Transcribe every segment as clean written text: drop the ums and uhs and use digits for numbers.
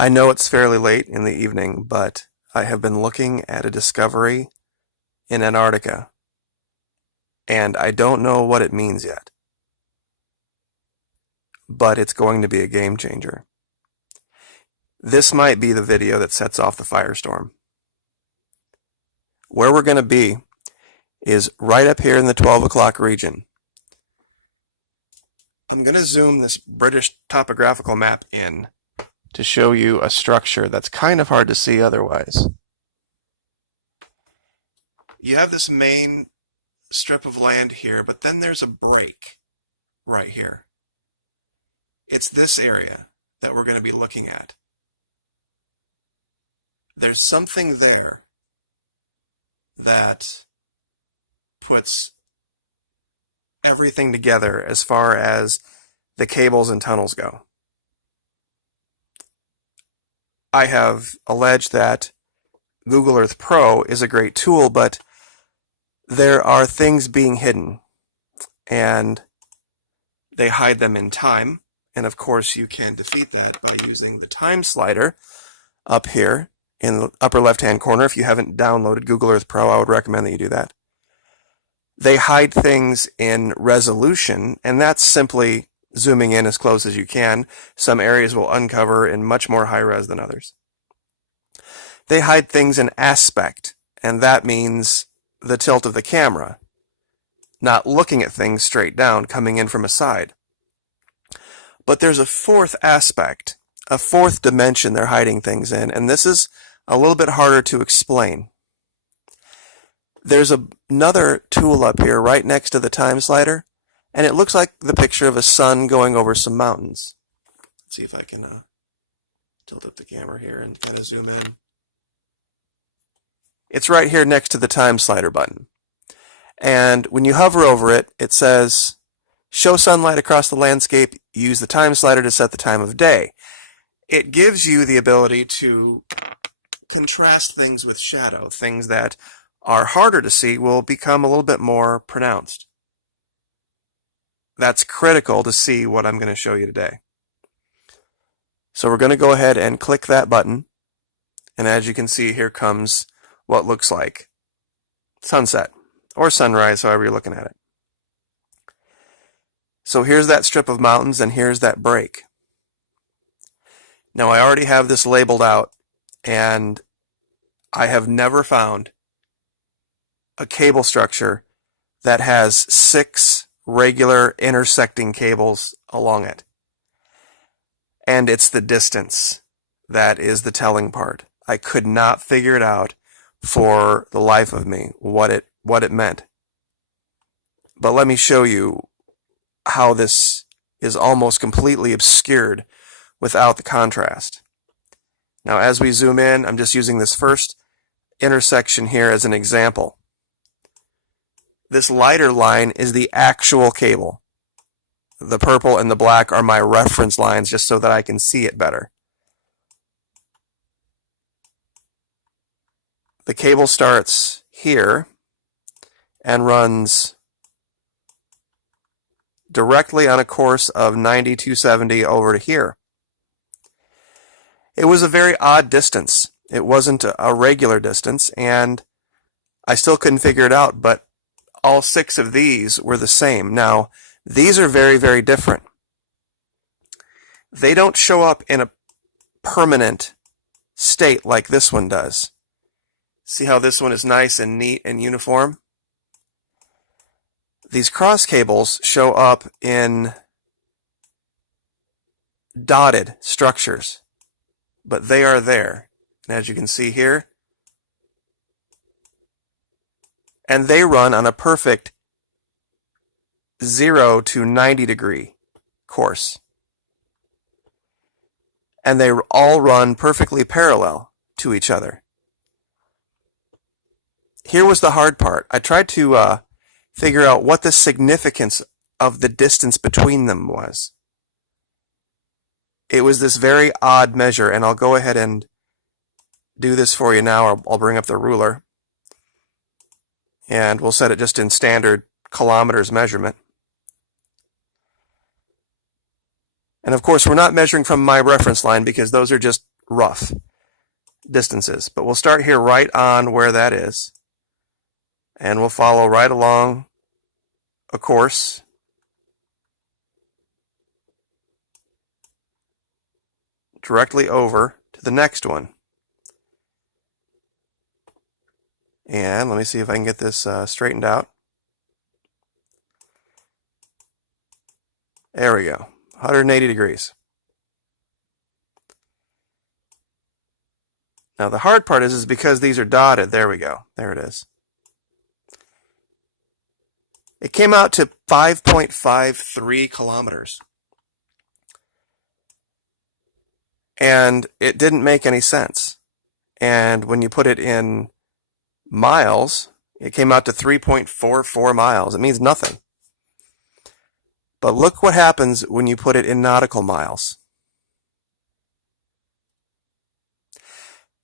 I know it's fairly late in the evening, but I have been looking at a discovery in Antarctica, and I don't know what it means yet, but it's going to be a game changer. This might be the video that sets off the firestorm. Where we're going to be is right up here in the 12 o'clock region. I'm going to zoom this British topographical map in to show you a structure that's kind of hard to see otherwise. You have this main strip of land here, but then there's a break right here. It's this area that we're going to be looking at. There's something there that puts everything together as far as the cables and tunnels go. I have alleged that Google Earth Pro is a great tool, but there are things being hidden, and they hide them in time. And of course, you can defeat that by using the time slider up here in the upper left-hand corner. If you haven't downloaded Google Earth Pro, I would recommend that you do that. They hide things in resolution, and that's simply zooming in as close as you can. Some areas will uncover in much more high res than others. They hide things in aspect, and that means the tilt of the camera, not looking at things straight down, coming in from a side. But there's a fourth aspect, a fourth dimension they're hiding things in, and this is a little bit harder to explain. There's another tool up here right next to the time slider, and it looks like the picture of a sun going over some mountains. Let's see if I can tilt up the camera here and kind of zoom in. It's right here next to the time slider button. And when you hover over it, it says, show sunlight across the landscape, use the time slider to set the time of day. It gives you the ability to contrast things with shadow. Things that are harder to see will become a little bit more pronounced. That's critical to see what I'm going to show you today. So we're going to go ahead and click that button, and as you can see, here comes what looks like sunset or sunrise, however you're looking at it. So here's that strip of mountains, and here's that break. Now I already have this labeled out, and I have never found a cable structure that has 6 regular intersecting cables along it. And it's the distance that is the telling part. I could not figure it out for the life of me what it meant. But let me show you how this is almost completely obscured without the contrast. Now as we zoom in, I'm just using this first intersection here as an example. This lighter line is the actual cable. The purple and the black are my reference lines just so that I can see it better. The cable starts here and runs directly on a course of 9270 over to here. It was a very odd distance. It wasn't a regular distance, and I still couldn't figure it out, but all 6 of these were the same. Now, these are very, very different. They don't show up in a permanent state like this one does. See how this one is nice and neat and uniform? These cross cables show up in dotted structures, but they are there. And as you can see here, and they run on a perfect 0 to 90 degree course. And they all run perfectly parallel to each other. Here was the hard part. I tried to figure out what the significance of the distance between them was. It was this very odd measure, and I'll go ahead and do this for you now. I'll bring up the ruler, and we'll set it just in standard kilometers measurement. And of course, we're not measuring from my reference line because those are just rough distances. But we'll start here right on where that is, and we'll follow right along a course directly over to the next one. And let me see if I can get this straightened out. There we go, 180 degrees. Now the hard part is because these are dotted, there we go, there it is. It came out to 5.53 kilometers. And it didn't make any sense. And when you put it in miles, it came out to 3.44 miles. It means nothing. But look what happens when you put it in nautical miles.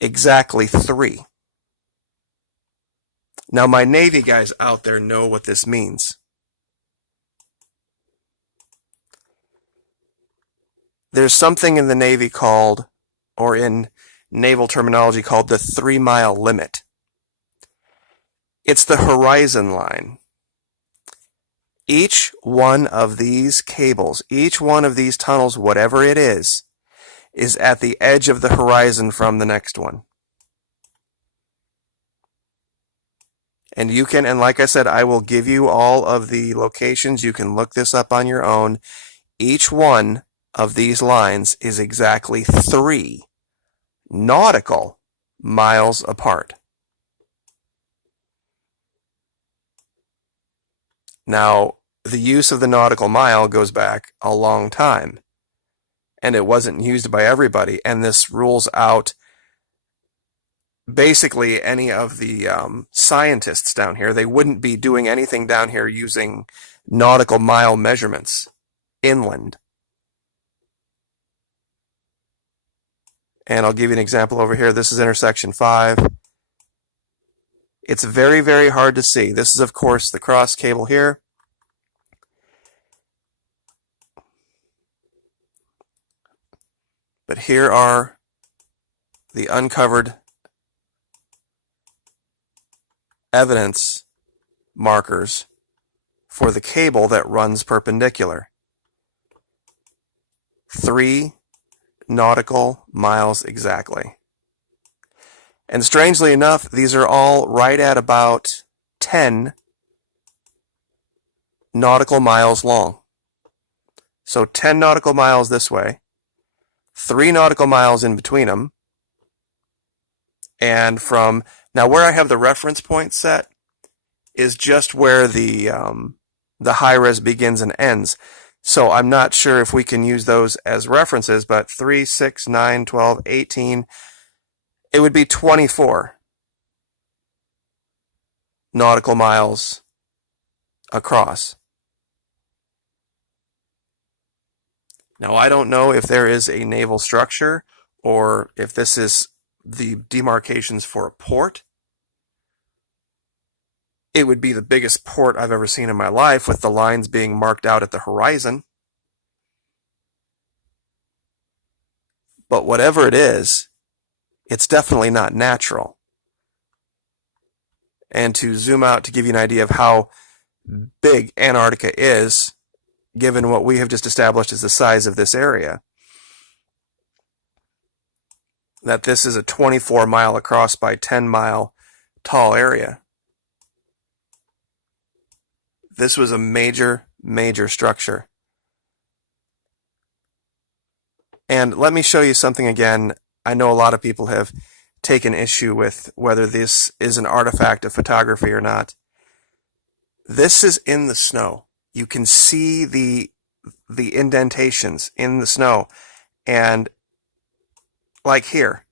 Exactly 3. Now my Navy guys out there know what this means. There's something in the Navy called, or in naval terminology called, the 3-mile limit. It's the horizon line. Each one of these cables, each one of these tunnels, whatever it is at the edge of the horizon from the next one. And you can, and like I said, I will give you all of the locations. You can look this up on your own. Each one of these lines is exactly 3 nautical miles apart. Now, the use of the nautical mile goes back a long time, and it wasn't used by everybody, and this rules out basically any of the scientists down here. They wouldn't be doing anything down here using nautical mile measurements inland. And I'll give you an example over here. This is intersection 5. It's very, very hard to see. This is, of course, the cross cable here. But here are the uncovered evidence markers for the cable that runs perpendicular. 3 nautical miles exactly. And strangely enough, these are all right at about 10 nautical miles long. So 10 nautical miles this way, 3 nautical miles in between them, and from, now where I have the reference point set is just where the high-res begins and ends. So I'm not sure if we can use those as references, but 3, 6, 9, 12, 18, it would be 24 nautical miles across. Now, I don't know if there is a naval structure or if this is the demarcations for a port. It would be the biggest port I've ever seen in my life, with the lines being marked out at the horizon. But whatever it is, it's definitely not natural. And to zoom out to give you an idea of how big Antarctica is, given what we have just established is the size of this area, that this is a 24 mile across by 10 mile tall area. This was a major, major structure. And let me show you something again. I know a lot of people have taken issue with whether this is an artifact of photography or not. This is in the snow. You can see the indentations in the snow. And like here,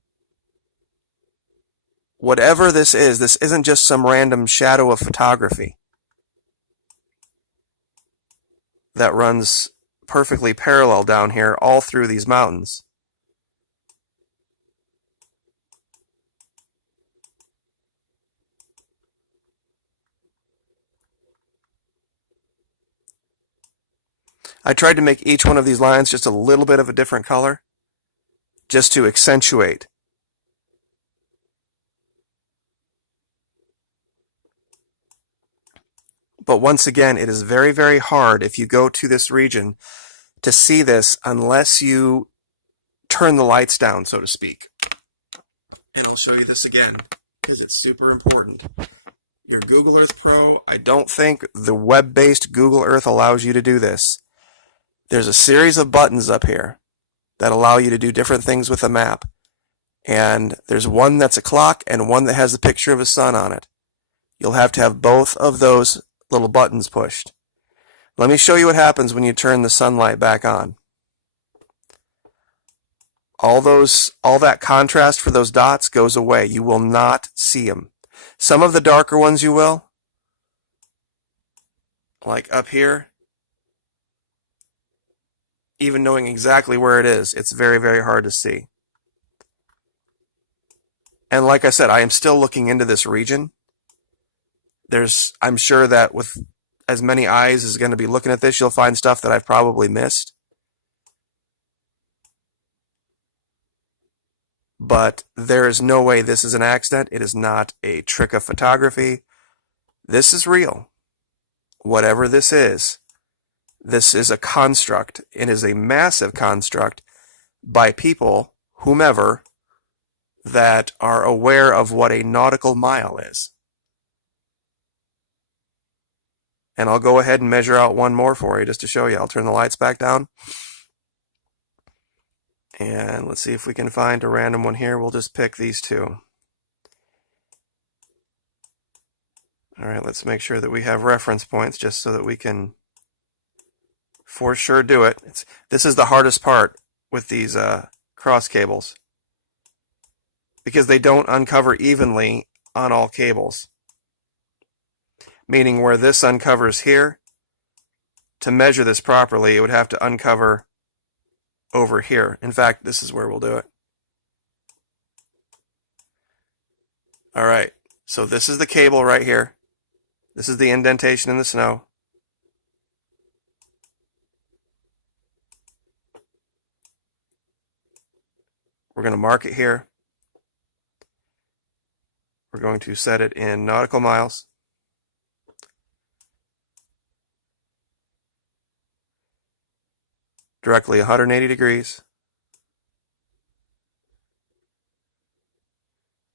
whatever this isn't just some random shadow of photography that runs perfectly parallel down here all through these mountains. I tried to make each one of these lines just a little bit of a different color, just to accentuate. But once again, it is very, very hard if you go to this region to see this unless you turn the lights down, so to speak. And I'll show you this again because it's super important. Your Google Earth Pro, I don't think the web-based Google Earth allows you to do this. There's a series of buttons up here that allow you to do different things with the map. And there's one that's a clock and one that has a picture of a sun on it. You'll have to have both of those little buttons pushed. Let me show you what happens when you turn the sunlight back on. All that contrast for those dots goes away. You will not see them. Some of the darker ones you will, like up here, even knowing exactly where it is, it's very, very hard to see. And like I said, I am still looking into this region. I'm sure that with as many eyes as going to be looking at this, you'll find stuff that I've probably missed. But there is no way this is an accident. It is not a trick of photography. This is real. Whatever this is a construct. It is a massive construct by people, whomever, that are aware of what a nautical mile is. And I'll go ahead and measure out one more for you just to show you. I'll turn the lights back down. And let's see if we can find a random one here. We'll just pick these two. All right, let's make sure that we have reference points just so that we can for sure do it. This is the hardest part with these cross cables because they don't uncover evenly on all cables. Meaning where this uncovers here, to measure this properly, it would have to uncover over here. In fact, this is where we'll do it. All right, so this is the cable right here. This is the indentation in the snow. We're going to mark it here. We're going to set it in nautical miles. Directly 180 degrees.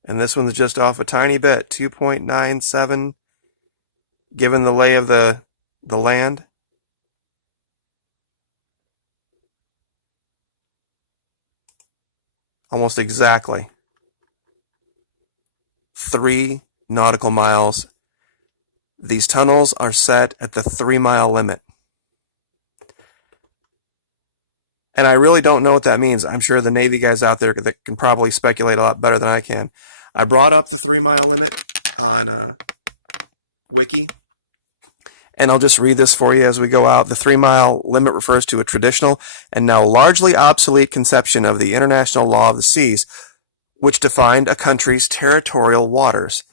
And this one's just off a tiny bit, 2.97, given the lay of the land. Almost exactly 3 nautical miles. These tunnels are set at the 3-mile limit. And I really don't know what that means. I'm sure the Navy guys out there that can probably speculate a lot better than I can. I brought up the 3-mile limit on Wiki. And I'll just read this for you as we go out. The 3-mile limit refers to a traditional and now largely obsolete conception of the international law of the seas, which defined a country's territorial waters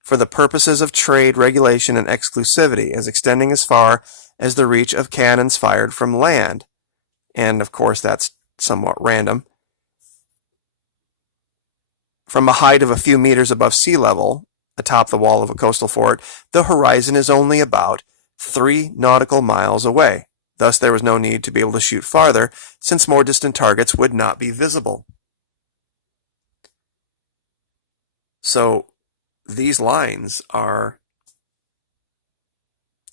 for the purposes of trade, regulation, and exclusivity as extending as far as the reach of cannons fired from land. And of course, that's somewhat random. From a height of a few meters above sea level, atop the wall of a coastal fort, the horizon is only about 3 nautical miles away. Thus, there was no need to be able to shoot farther, since more distant targets would not be visible. So, these lines are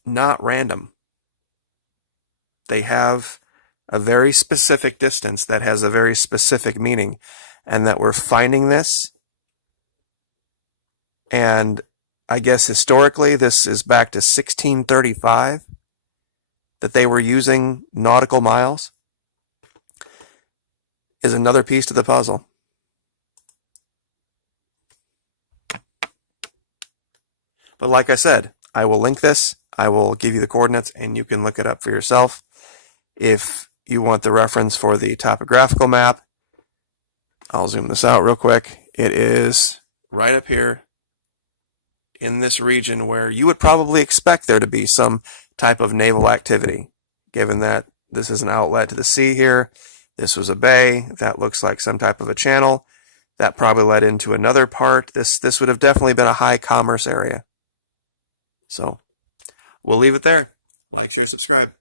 not random. They have a very specific distance that has a very specific meaning, and that we're finding this. And I guess historically this is back to 1635 that they were using nautical miles, is another piece to the puzzle. But like I said, I will link this, I will give you the coordinates, and you can look it up for yourself. If you want the reference for the topographical map, I'll zoom this out real quick. It is right up here in this region where you would probably expect there to be some type of naval activity, given that this is an outlet to the sea here. This was a bay. That looks like some type of a channel. That probably led into another part. This would have definitely been a high commerce area. So we'll leave it there. Like, share, subscribe.